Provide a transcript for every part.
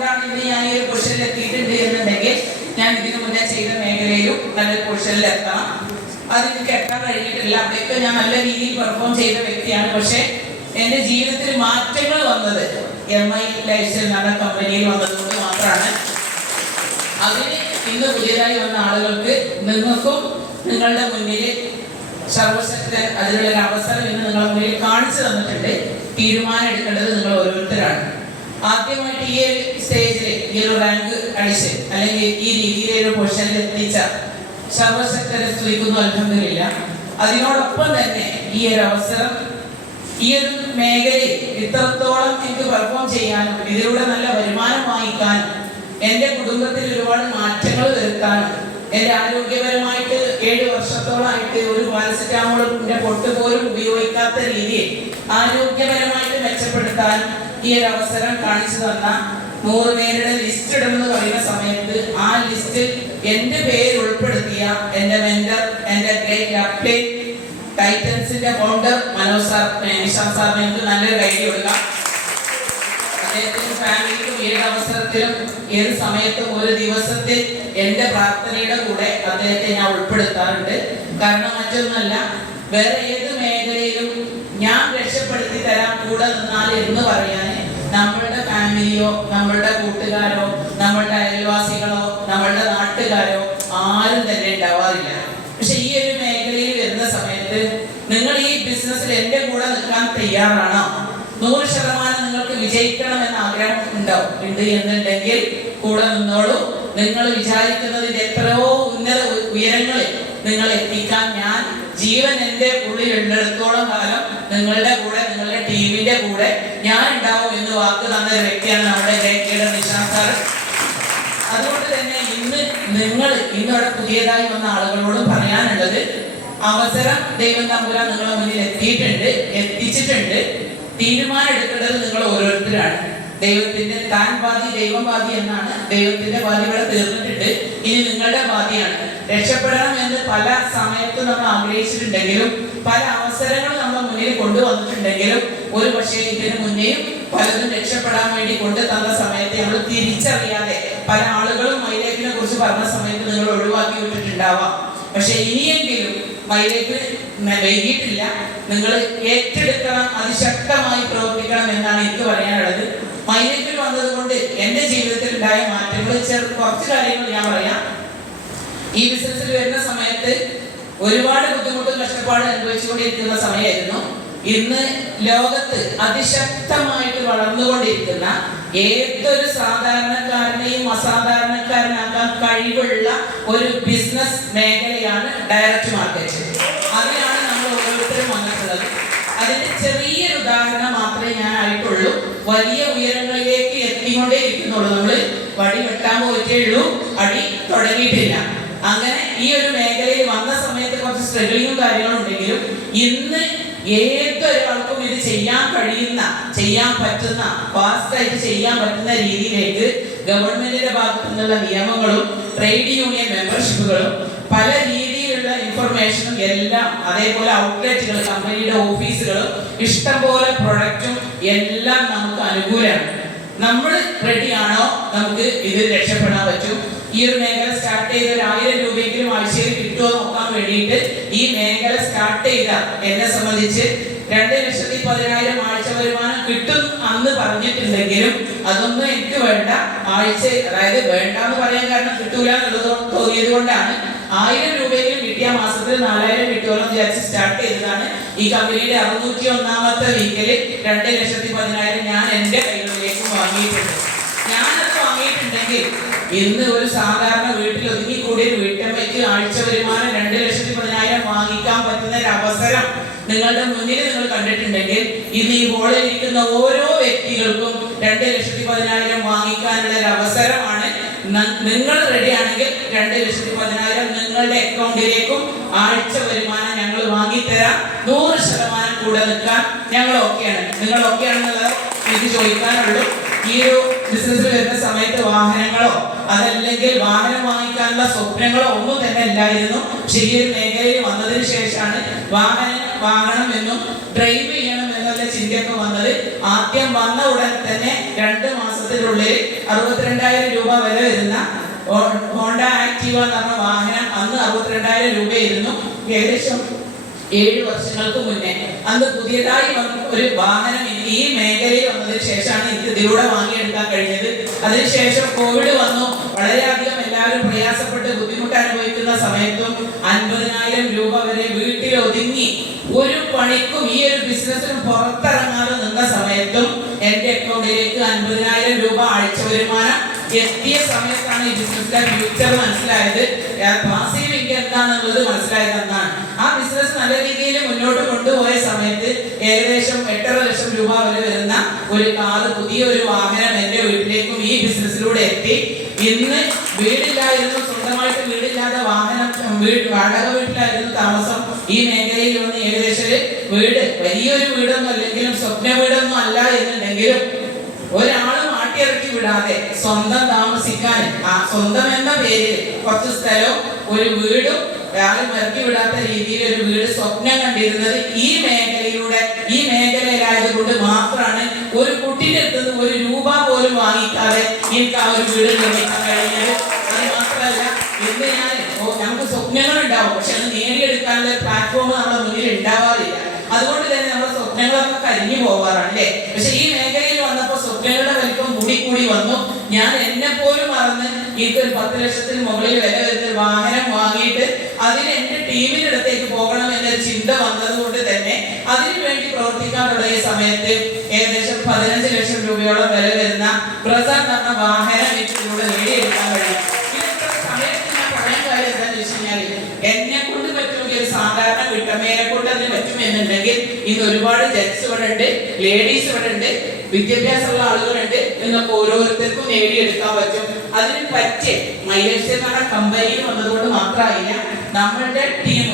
അതുകൊണ്ടാണ് ഇന്ന് ഞാൻ ഈ ഒരു പൊസിഷനിൽ എത്തിയിട്ടുണ്ട് എന്നുണ്ടെങ്കിൽ ഞാൻ ഇതിനു മുന്നേ ചെയ്ത മേഖലയിലും നല്ലൊരു പൊസിഷനിൽ എത്തണം. അതെനിക്ക് എത്താൻ കഴിഞ്ഞിട്ടില്ല. അവിടെയൊക്കെ ഞാൻ നല്ല രീതിയിൽ പെർഫോം ചെയ്ത വ്യക്തിയാണ്. പക്ഷെ എൻ്റെ ജീവിതത്തിൽ മാറ്റങ്ങൾ വന്നത് MI ലൈഫ് സ്റ്റൈൽ എന്ന കമ്പനിയിൽ വന്നതുകൊണ്ട് മാത്രമാണ്. അതിന് ഇന്ന് പുതിയതായി വന്ന ആളുകൾക്ക് നിങ്ങൾക്കും നിങ്ങളുടെ മുന്നിൽ സർവശക്തൻ അതിനുള്ളൊരു അവസരം ഇന്ന് നിങ്ങളുടെ മുന്നിൽ കാണിച്ചു തന്നിട്ടുണ്ട്. തീരുമാനം എടുക്കേണ്ടത് നിങ്ങൾ ഓരോരുത്തരാണ്. ആദ്യമായിട്ട് ഈ ഒരു സ്റ്റേജിൽ ഈ ഒരു റാങ്ക് അടിച്ച് അല്ലെങ്കിൽ ഈ രീതിയിലൊരു പൊസിഷനിൽ എത്തിച്ച സർവശക്തനെ സ്തുതിക്കുന്നു, അൽഹംദുലില്ലാ. അതിനോടൊപ്പം തന്നെ ഈ ഒരു അവസരം ഈ ഒരു മേഖലയിൽ ഇത്രത്തോളം എനിക്ക് പെർഫോം ചെയ്യാനും ഇതിലൂടെ നല്ല വരുമാനം വാങ്ങിക്കാനും എൻ്റെ കുടുംബത്തിൽ ഒരുപാട് മാറ്റങ്ങൾ വരുത്താനും എൻ്റെ ആരോഗ്യപരമായിട്ട് 7 വർഷത്തോളമായിട്ട് ഒരു പാരസെറ്റാമോളിന്റെ പൊട്ട് പോലും ഉപയോഗിക്കാത്ത രീതിയിൽ ആരോഗ്യപരമായിട്ട് മെച്ചപ്പെടുത്താനും ഈ ഒരു അവസരം കാണിച്ചു തന്ന 100 പേരുടെ ലിസ്റ്റ് ഇടുമെന്ന് പറയുന്ന സമയത്ത് ആ ലിസ്റ്റിൽ എൻ്റെ പേര് ഉൾപ്പെടുത്തിയ എൻ്റെ മെന്റർ, എൻ്റെ ഗ്രേറ്റ് അപ്ഡേറ്റ് ടൈറ്റൻസിന്റെ ഫൗണ്ടർ മനോജ് സാർ, നിഷാന്ത് സാറിന് എനിക്ക് നല്ലൊരു കൈ കൊടുക്കാം. അദ്ദേഹത്തിനും ഫാമിലിക്കും ഏത് അവസരത്തിലും ഏത് സമയത്തും ഒരു ദിവസത്തിൽ എൻ്റെ പ്രാർത്ഥനയുടെ കൂടെ അദ്ദേഹത്തെ ഞാൻ ഉൾപ്പെടുത്താറുണ്ട്. കാരണം മറ്റൊന്നല്ല, വേറെ ഏത് മേഖലയിലും ഞാൻ രക്ഷപ്പെടുത്തി തരാൻ കൂടെ നിന്നാൽ എന്ന് പറയാൻ നമ്മളുടെ ഫാമിലിയോ നമ്മളുടെ കൂട്ടുകാരോ നമ്മളുടെ അയൽവാസികളോ നമ്മളുടെ നാട്ടുകാരോ ആരും തന്നെ ഉണ്ടാവാറില്ല. പക്ഷെ ഈ ഒരു മേഖലയിൽ വരുന്ന സമയത്ത് നിങ്ങൾ ഈ ബിസിനസ്സിൽ എൻ്റെ കൂടെ നിൽക്കാൻ തയ്യാറാണോ? 100% നിങ്ങൾക്ക് വിജയിക്കണം എന്ന ആഗ്രഹം ഉണ്ട് എന്നുണ്ടെങ്കിൽ കൂടെ നിന്നോളൂ. നിങ്ങൾ വിചാരിക്കുന്നതിന്റെ എത്രയോ ഉന്നത ഉയരങ്ങളിൽ നിങ്ങൾ എത്തിക്കാൻ ഞാൻ ജീവൻ എൻ്റെ ഉള്ളിൽ ഉള്ളിടത്തോളം കാലം നിങ്ങളുടെ കൂടെ, നിങ്ങളുടെ ടീമിന്റെ കൂടെ ഞാൻ ഉണ്ടാവും എന്ന് വാക്ക് തന്ന ഒരു വ്യക്തിയാണ് നമ്മുടെ ഗ്രേറ്റ് നിഷാന്ത് സാർ. അതുകൊണ്ട് തന്നെ ഇന്നവിടെ പുതിയതായി വന്ന ആളുകളോട് പറയാനുള്ളത്, അവസരം ദൈവം തമ്പുരാൻ നിങ്ങളുടെ മുന്നിൽ എത്തിച്ചിട്ടുണ്ട്. തീരുമാനം എടുക്കേണ്ടത് നിങ്ങൾ ഓരോരുത്തരാണ്. ദൈവത്തിന്റെ താൻ പാതി ദൈവം പാതി എന്നാണ്. ദൈവത്തിന്റെ പാതികളെ തീർന്നിട്ടുണ്ട്. ഇനി നിങ്ങളുടെ പാതിയാണ്. രക്ഷപ്പെടണം എന്ന് പല സമയത്തും നമ്മൾ ആഗ്രഹിച്ചിട്ടുണ്ടെങ്കിലും പല അവസരങ്ങളും നമ്മുടെ മുന്നിൽ കൊണ്ടുവന്നിട്ടുണ്ടെങ്കിലും ഒരു പക്ഷേ ഇതിനു മുന്നേയും പലതും രക്ഷപ്പെടാൻ വേണ്ടി കൊണ്ടു തന്ന സമയത്ത് നമ്മൾ തിരിച്ചറിയാതെ പല ആളുകളും മൈലേക്കിനെ കുറിച്ച് പറഞ്ഞ സമയത്ത് നിങ്ങൾ ഒഴിവാക്കി വിട്ടിട്ടുണ്ടാവാം. പക്ഷെ ഇനിയെങ്കിലും മൈലേക്ക് വൈകിട്ടില്ല. നിങ്ങൾ ഏറ്റെടുക്കണം, അതിശക്തമായി പ്രവർത്തിക്കണം എന്നാണ് എനിക്ക് പറയാനുള്ളത്. മൈലേക്കിൽ വന്നതുകൊണ്ട് എൻ്റെ ജീവിതത്തിൽ ഉണ്ടായ മാറ്റങ്ങൾ കുറച്ച് കാര്യങ്ങൾ ഞാൻ പറയാം. ഈ ബിസിനസ്സിൽ വരുന്ന സമയത്ത് ഒരുപാട് ബുദ്ധിമുട്ടും കഷ്ടപ്പാടും അനുഭവിച്ചുകൊണ്ടിരിക്കുന്ന സമയമായിരുന്നു. ഇന്ന് ലോകത്ത് അതിശക്തമായിട്ട് വളർന്നുകൊണ്ടിരിക്കുന്ന ഏതൊരു സാധാരണക്കാരനെയും അസാധാരണക്കാരനാക്കാൻ കഴിവുള്ള ഒരു ബിസിനസ് മേഖലയാണ് ഡയറക്റ്റ് മാർക്കറ്റ്. അതിനാണ് നമ്മൾ ഓരോരുത്തരും വന്നിട്ടുള്ളത്. അതിന്റെ ചെറിയൊരു ഉദാഹരണം മാത്രമേ ഞാൻ ആയിട്ടുള്ളൂ. വലിയ ഉയരങ്ങളിലേക്ക് എത്തിക്കൊണ്ടേ ഇരിക്കുന്നുള്ളൂ. നമ്മൾ വടി വെട്ടാൻ പോയിട്ടേ ഉള്ളൂ, അടി തുടങ്ങിയിട്ടില്ല. അങ്ങനെ ഈ ഒരു മേഖലയിൽ വന്ന സമയത്ത് കുറച്ച് സ്ട്രഗിളിങ്ങും കാര്യങ്ങളും ഉണ്ടെങ്കിലും ഇന്ന് ഏതൊരാൾക്കും ഇത് ചെയ്യാൻ കഴിയുന്ന, ചെയ്യാൻ പറ്റുന്ന, ഫാസ്റ്റായിട്ട് ചെയ്യാൻ പറ്റുന്ന രീതിയിലേക്ക് ഗവൺമെന്റിന്റെ ഭാഗത്തു നിന്നുള്ള നിയമങ്ങളും ട്രേഡ് യൂണിയൻ മെമ്പർഷിപ്പുകളും പല രീതിയിലുള്ള ഇൻഫർമേഷനും എല്ലാം, അതേപോലെ ഔട്ട്ലെറ്റുകൾ, കമ്പനിയുടെ ഓഫീസുകളും ഇഷ്ടംപോലെ പ്രൊഡക്റ്റും എല്ലാം നമുക്ക് അനുകൂലമാണ്. നമ്മൾ റെഡിയാണോ നമുക്ക് ഇതിൽ രക്ഷപ്പെടാൻ പറ്റും. ഈ ഒരു മേഖല സ്റ്റാർട്ട് ചെയ്ത 1000 രൂപയെങ്കിലും ആഴ്ചയിൽ കിട്ടുമോ നോക്കാൻ വേണ്ടിയിട്ട് ഈ മേഖല സ്റ്റാർട്ട് ചെയ്ത എന്നെ സംബന്ധിച്ച് 2,10,000 ആഴ്ച വരുമാനം കിട്ടും അന്ന് പറഞ്ഞിട്ടുണ്ടെങ്കിലും അതൊന്നും എനിക്ക് വേണ്ട. ആഴ്ച, അതായത് വേണ്ടെന്ന് പറയാൻ കാരണം കിട്ടൂല എന്നുള്ളത് തോന്നിയത് കൊണ്ടാണ്. 1000 രൂപയെങ്കിലും കിട്ടിയ മാസത്തിൽ 4000 കിട്ടുമല്ലോ വിചാരിച്ച് സ്റ്റാർട്ട് ചെയ്തതാണ്. ഈ കമ്പനിയുടെ 601ാമത്തെ വീക്കിൽ 2,10,000 ഞാൻ എൻ്റെ കൈകളിലേക്ക് വാങ്ങിയിട്ടുണ്ട്. ഞാനത് വാങ്ങിയിട്ടുണ്ടെങ്കിൽ ഇന്ന് ഒരു സാധാരണ വീട്ടിൽ ഒതുങ്ങിക്കൂടിയ വീട്ടമ്മയ്ക്ക് ആഴ്ച വരുമാനം 2,10,000 വാങ്ങിക്കാൻ പറ്റുന്ന ഒരു അവസരം നിങ്ങളുടെ മുന്നിൽ നിങ്ങൾ കണ്ടിട്ടുണ്ടെങ്കിൽ ഇന്ന് ഈ ഹോളിൽ ഇരിക്കുന്ന ഓരോ വ്യക്തികൾക്കും 2,10,000 വാങ്ങിക്കാനുള്ള ഒരു അവസരമാണ്. നിങ്ങൾ റെഡിയാണെങ്കിൽ 2,10,000 നിങ്ങളുടെ അക്കൗണ്ടിലേക്കും ആഴ്ച വരുമാനം ഞങ്ങൾ വാങ്ങിത്തരാം. 100% കൂടെ നിൽക്കാൻ ഞങ്ങൾ ഓക്കെയാണ്. നിങ്ങൾ ഓക്കെയാണെന്നുള്ളത് എനിക്ക് ചോദിക്കാനുള്ളൂ. ഈ ഒരു ബിസിനസ്സിൽ വരുന്ന സമയത്ത് വാഹനങ്ങളോ അതല്ലെങ്കിൽ വാഹനം വാങ്ങിക്കാനുള്ള സ്വപ്നങ്ങളോ ഒന്നും തന്നെ ഇല്ലായിരുന്നു. പക്ഷേ ഈ ഒരു മേഖലയിൽ വന്നതിന് ശേഷമാണ് വാഹനം വാങ്ങണമെന്നും ഡ്രൈവ് ചെയ്യണമെന്നുള്ള ചിന്തയൊക്കെ വന്നത്. ആദ്യം വന്ന ഉടൻ തന്നെ 2 മാസത്തിനുള്ളിൽ 62,000 രൂപ വില വരുന്ന ഹോണ്ട ആക്റ്റീവ എന്ന് പറഞ്ഞ വാഹനം അന്ന് 62,000 രൂപയായിരുന്നു. ഏകദേശം 7 വർഷങ്ങൾക്ക് മുന്നേ അന്ന് പുതിയതായി ഒരു വാഹനം ഈ മേഖലയിൽ വന്നതിന് ശേഷമാണ് എനിക്ക് ഇതിലൂടെ വാങ്ങിയെടുക്കാൻ കഴിഞ്ഞത്. അതിനുശേഷം കോവിഡ് വന്നു. വളരെയധികം എല്ലാവരും പ്രയാസപ്പെട്ട് ബുദ്ധിമുട്ട് അനുഭവിക്കുന്ന സമയത്തും 50,000 രൂപ വരെ വീട്ടിൽ ഒതുങ്ങി ഒരു പണിക്കും ഈ ഒരു ബിസിനസ്സിനും പുറത്തിറങ്ങാതെ നിന്ന സമയത്തും എന്റെ അക്കൗണ്ടിലേക്ക് 50,000 രൂപ ആഴ്ച വരുമാനം എത്തിയ സമയത്താണ് ഈ ബിസിനസ്സിലെ ഫ്യൂച്ചർ മനസ്സിലായത്. പാസീവ് ഇൻകം എന്താണെന്നുള്ളത് മനസ്സിലായത് എന്നാണ്. ആ ബിസിനസ് നല്ല രീതിയിൽ മുന്നോട്ട് കൊണ്ടുപോയ സമയത്ത് ഏകദേശം 8.5 ലക്ഷം രൂപ വരെ വരുന്ന ഒരു കാറ്, പുതിയൊരു വാഹനം എന്റെ വീട്ടിലേക്കും ഈ ബിസിനസ്സിലൂടെ എത്തി. ഇന്ന് വീടില്ലായിരുന്നു, സ്വന്തമായിട്ട് വീടില്ലാതെ വാഹനം വാടക വീട്ടിലായിരുന്നു താമസം. ഈ മേഖലയിൽ വന്ന് ഏകദേശം ഒരു വീട്, വലിയൊരു വീടൊന്നും അല്ലെങ്കിലും സ്വപ്ന വീടൊന്നും അല്ല എന്നുണ്ടെങ്കിലും ഒരാളും മാറ്റിയിറക്കി വിടാതെ സ്വന്തം താമസിക്കാൻ സ്വന്തം എന്ന പേരിൽ കുറച്ച് സ്ഥലവും ഒരു വീടും ആരും ഇറക്കി വിടാത്ത രീതിയിൽ ഒരു വീട് സ്വപ്നം കണ്ടിരുന്നത് ഈ മേഖലയിലൂടെ, ഈ മേഖലയിലായത് കൊണ്ട് മാത്രമാണ് ഒരു കുട്ടിയുടെ അടുത്ത് 1 രൂപ പോലും വാങ്ങിക്കാതെ എനിക്ക് ആ ഒരു വീട് നിർമ്മിക്കാൻ കഴിഞ്ഞത്. അത് മാത്രമല്ല, ഇന്ന് നമുക്ക് സ്വപ്നങ്ങൾ ഉണ്ടാവും, പക്ഷെ അത് നേടിയെടുക്കാനുള്ള പ്ലാറ്റ്ഫോം നമ്മുടെ മുന്നിൽ ഉണ്ടാവാറില്ല. അതുകൊണ്ട് തന്നെ നമ്മുടെ സ്വപ്നങ്ങളൊക്കെ കരിഞ്ഞു പോവാറാണ് അല്ലേ. പക്ഷെ ഈ മേഖലയിൽ വന്നപ്പോൾ സ്വപ്നങ്ങളുടെ വലിപ്പം കൂടി വന്നു. ഞാൻ എന്നെ പോലും മറന്ന് എനിക്കൊരു 10 ലക്ഷത്തിന് മുകളിൽ വില വരുന്ന വാഹനം വാങ്ങിയിട്ട് അതിന് എന്റെ ടീമിന്റെ അടുത്തേക്ക് പോകണം എന്നൊരു ചിന്ത വന്നത് കൊണ്ട് തന്നെ അതിനു വേണ്ടി പ്രവർത്തിക്കാൻ തുടങ്ങിയ സമയത്ത് ഏകദേശം 15 ലക്ഷം രൂപയോളം വില വരുന്ന ബ്രസ എന്ന വാഹനം ഇതിലൂടെ നേടിയെടുക്കാൻ കഴിയും. ഇതിനൊക്കെ സമയത്ത് ഞാൻ പറയാൻ കാര്യം എന്താണെന്ന് വെച്ച് കഴിഞ്ഞാൽ, എന്നെ കൊണ്ട് പറ്റുമെങ്കിൽ ഒരു സാധാരണ വീട്ടമ്മേനെ കൊണ്ട് അതിന് പറ്റുമെന്നുണ്ടെങ്കിൽ ഇന്ന് ഒരുപാട് ജെൻസ് ഇവിടെ ഉണ്ട്, ലേഡീസ് ഇവിടെ ഉണ്ട്, വിദ്യാഭ്യാസമുള്ള ആളുകളുണ്ട്. എന്നൊക്കെ ഓരോരുത്തർക്കും നേടിയെടുക്കാൻ പറ്റും. അതിന് പറ്റിയ മൈലേജ് എന്ന് പറഞ്ഞ കമ്പനിയിൽ വന്നതുകൊണ്ട് മാത്രമായില്ല, നമ്മളുടെ ടീം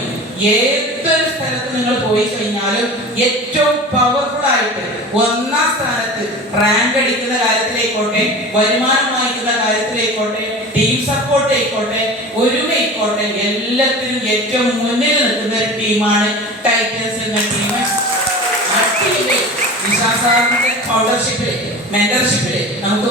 ഏതൊരു സ്ഥലത്ത് നിങ്ങൾ പോയി കഴിഞ്ഞാലും ഏറ്റവും പവർഫുൾ ആയിട്ട് 1ാം സ്ഥാനത്ത് റാങ്ക് അടിക്കുന്ന കാര്യത്തിലായിക്കോട്ടെ, വരുമാനം വാങ്ങിക്കുന്ന കാര്യത്തിലായിക്കോട്ടെ, ടീം സപ്പോർട്ട് ആയിക്കോട്ടെ, ഒരുമയായിക്കോട്ടെ, എല്ലാത്തിനും ഏറ്റവും മുന്നിൽ നിൽക്കുന്ന ഒരു ടീമാണ് ടൈറ്റൻസ് എന്ന ടീം. മെന്റർഷിപ്പില് നമുക്ക്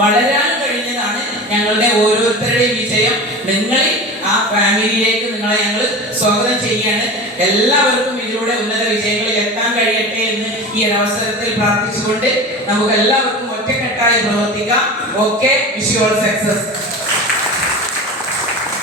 വളരാനും കഴിഞ്ഞതാണ് ഞങ്ങളുടെ ഓരോരുത്തരുടെയും വിജയം. നിങ്ങളിൽ ആ ഫാമിലിയിലേക്ക് നിങ്ങളെ ഞങ്ങൾ സ്വാഗതം ചെയ്യാണ്. എല്ലാവർക്കും ഇതിലൂടെ ഉന്നത വിജയങ്ങളിൽ എത്താൻ കഴിയട്ടെ എന്ന് ഈ അവസരത്തിൽ പ്രാർത്ഥിച്ചുകൊണ്ട് നമുക്ക് എല്ലാവർക്കും ഒറ്റക്കെട്ടായി പ്രവർത്തിക്കാം. Okay, wish you all success.